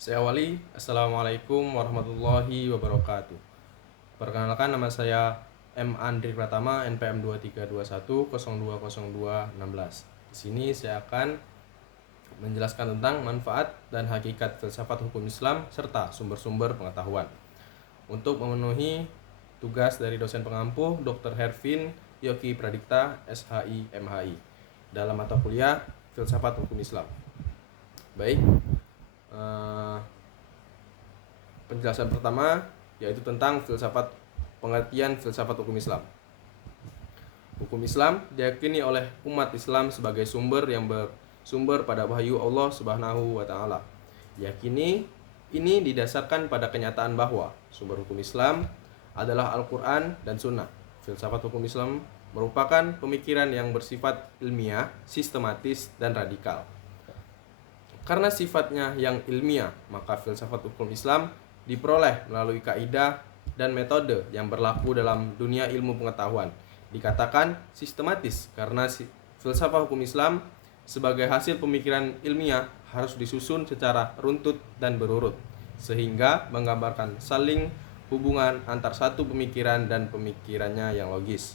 Saya awali, Assalamualaikum warahmatullahi wabarakatuh. Perkenalkan, nama saya M. Andri Pratama, NPM 2321020216. Di sini saya akan menjelaskan tentang manfaat dan hakikat filsafat hukum Islam serta sumber-sumber pengetahuan. Untuk memenuhi tugas dari dosen pengampu Dr. Hervin Yoki Pradikta, SHI, MHI, dalam mata kuliah Filsafat Hukum Islam. Baik, penjelasan pertama yaitu tentang pengertian filsafat hukum Islam. Hukum Islam diyakini oleh umat Islam sebagai sumber yang bersumber pada wahyu Allah Subhanahu wa taala. Diyakini ini didasarkan pada kenyataan bahwa sumber hukum Islam adalah Al-Qur'an dan Sunnah. Filsafat hukum Islam merupakan pemikiran yang bersifat ilmiah, sistematis, dan radikal. Karena sifatnya yang ilmiah, maka filsafat hukum Islam diperoleh melalui kaidah dan metode yang berlaku dalam dunia ilmu pengetahuan. Dikatakan sistematis karena filsafat hukum Islam sebagai hasil pemikiran ilmiah harus disusun secara runtut dan berurut, sehingga menggambarkan saling hubungan antar satu pemikiran dan pemikirannya yang logis.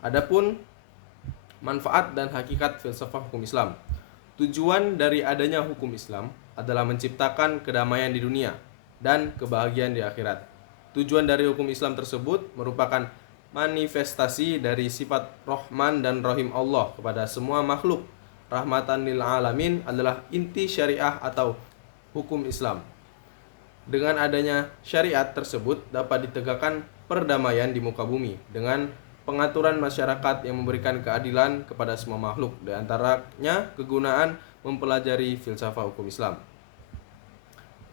Adapun manfaat dan hakikat filsafat hukum Islam. Tujuan dari adanya hukum Islam adalah menciptakan kedamaian di dunia dan kebahagiaan di akhirat. Tujuan dari hukum Islam tersebut merupakan manifestasi dari sifat Rahman dan Rahim Allah kepada semua makhluk. Rahmatan lil alamin adalah inti syariah atau hukum Islam. Dengan adanya syariat tersebut dapat ditegakkan perdamaian di muka bumi dengan pengaturan masyarakat yang memberikan keadilan kepada semua makhluk, di antaranya kegunaan mempelajari filsafat hukum Islam.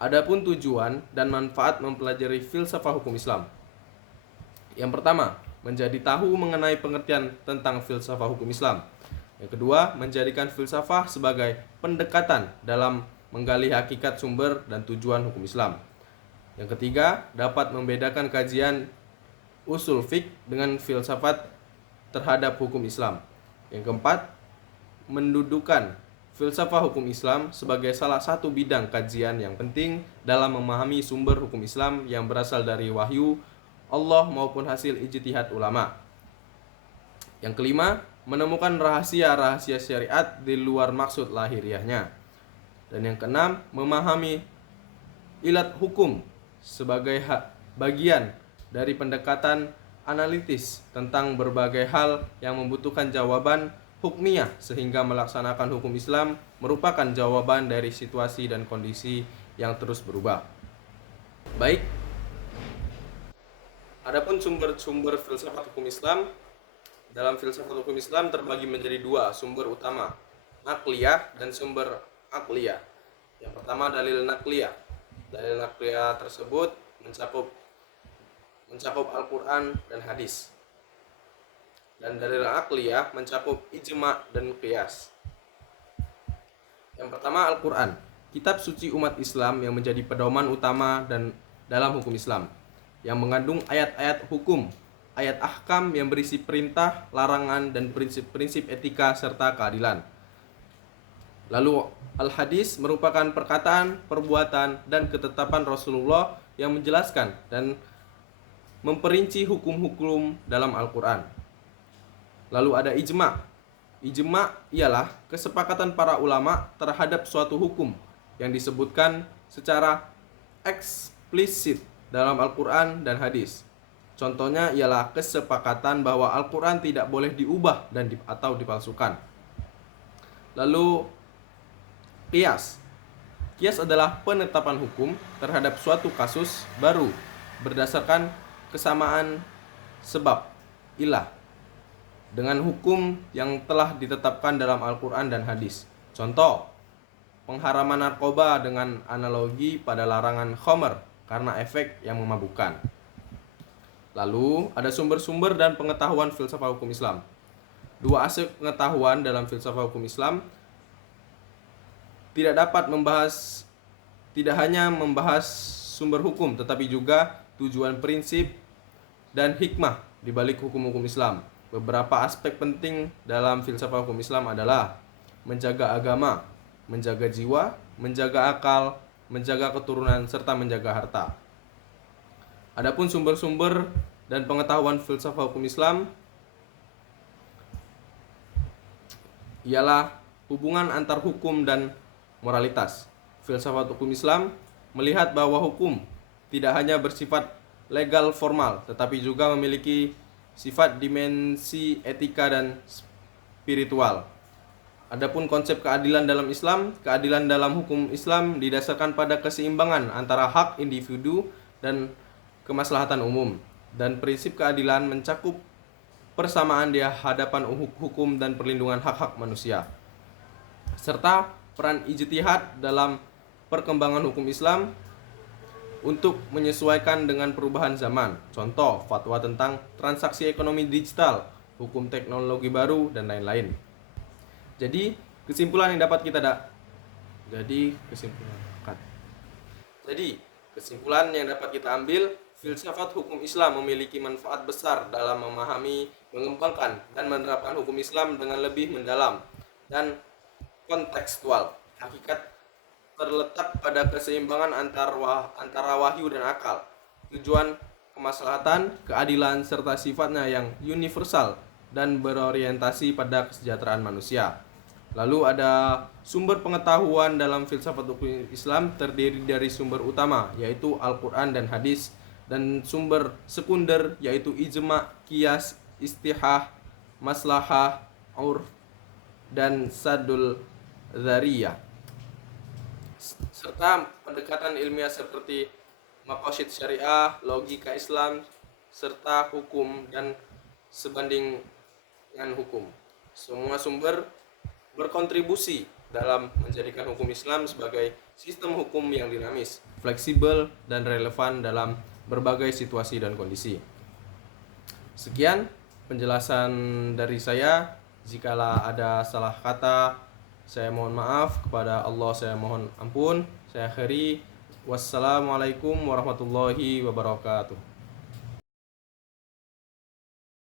Adapun tujuan dan manfaat mempelajari filsafat hukum Islam. Yang pertama, menjadi tahu mengenai pengertian tentang filsafat hukum Islam. Yang kedua, menjadikan filsafat sebagai pendekatan dalam menggali hakikat sumber dan tujuan hukum Islam. Yang ketiga, dapat membedakan kajian usul fiqh dengan filsafat terhadap hukum Islam. Yang keempat, mendudukan filsafat hukum Islam sebagai salah satu bidang kajian yang penting dalam memahami sumber hukum Islam yang berasal dari wahyu Allah maupun hasil ijtihad ulama. Yang kelima, menemukan rahasia-rahasia syariat di luar maksud lahiriahnya. Dan yang keenam, memahami ilat hukum sebagai bagian dari pendekatan analitis tentang berbagai hal yang membutuhkan jawaban hukmiyah, sehingga melaksanakan hukum Islam merupakan jawaban dari situasi dan kondisi yang terus berubah. Baik, adapun sumber-sumber filsafat hukum Islam. Dalam filsafat hukum Islam terbagi menjadi dua sumber utama, nakliyah dan sumber akliyah. Yang pertama, dalil nakliyah. Dalil nakliyah tersebut mencakup Al-Quran dan hadis. Dan dalil akliyah mencakup ijma dan qiyas. Yang pertama, Al-Quran, kitab suci umat Islam yang menjadi pedoman utama dan dalam hukum Islam, yang mengandung ayat-ayat hukum, ayat ahkam yang berisi perintah, larangan, dan prinsip-prinsip etika serta keadilan. Lalu Al-Hadis merupakan perkataan, perbuatan, dan ketetapan Rasulullah yang menjelaskan dan memperinci hukum-hukum dalam Al-Quran. Lalu ada ijma. Ijma ialah kesepakatan para ulama terhadap suatu hukum yang disebutkan secara eksplisit dalam Al-Quran dan hadis. Contohnya ialah kesepakatan bahwa Al-Quran tidak boleh diubah atau dipalsukan. Lalu qiyas. Qiyas adalah penetapan hukum terhadap suatu kasus baru berdasarkan kesamaan sebab ilah dengan hukum yang telah ditetapkan dalam Al-Quran dan hadis. Contoh, pengharaman narkoba dengan analogi pada larangan khamr karena efek yang memabukkan. Lalu ada sumber-sumber dan pengetahuan filsafat hukum Islam. Dua aspek pengetahuan dalam filsafat hukum Islam tidak hanya membahas sumber hukum, tetapi juga tujuan, prinsip, dan hikmah di balik hukum-hukum Islam. Beberapa aspek penting dalam filsafat hukum Islam adalah menjaga agama, menjaga jiwa, menjaga akal, menjaga keturunan, serta menjaga harta. Adapun sumber-sumber dan pengetahuan filsafat hukum Islam ialah hubungan antar hukum dan moralitas. Filsafat hukum Islam melihat bahwa hukum tidak hanya bersifat legal formal, tetapi juga memiliki sifat dimensi etika dan spiritual. Adapun konsep keadilan dalam Islam, keadilan dalam hukum Islam didasarkan pada keseimbangan antara hak individu dan kemaslahatan umum, dan prinsip keadilan mencakup persamaan di hadapan hukum dan perlindungan hak-hak manusia, serta peran ijtihad dalam perkembangan hukum Islam untuk menyesuaikan dengan perubahan zaman. Contoh, fatwa tentang transaksi ekonomi digital, hukum teknologi baru, dan lain-lain. Jadi kesimpulan yang dapat kita kesimpulan yang dapat kita ambil, filsafat hukum Islam memiliki manfaat besar dalam memahami, mengembangkan, dan menerapkan hukum Islam dengan lebih mendalam dan kontekstual. Hakikat terletak pada keseimbangan antara wahyu dan akal, tujuan kemaslahatan, keadilan, serta sifatnya yang universal dan berorientasi pada kesejahteraan manusia. Lalu ada sumber pengetahuan dalam filsafat hukum Islam terdiri dari sumber utama yaitu Al-Quran dan Hadis, dan sumber sekunder yaitu ijma, qiyas, istihah, maslahah, urf, dan sadul dzariyah, serta pendekatan ilmiah seperti maqasid syariah, logika Islam, serta hukum dan sebanding dengan hukum. Semua sumber berkontribusi dalam menjadikan hukum Islam sebagai sistem hukum yang dinamis, fleksibel, dan relevan dalam berbagai situasi dan kondisi. Sekian penjelasan dari saya. Jikalau ada salah kata, saya mohon maaf. Kepada Allah saya mohon ampun. Saya akhiri. Wassalamualaikum warahmatullahi wabarakatuh.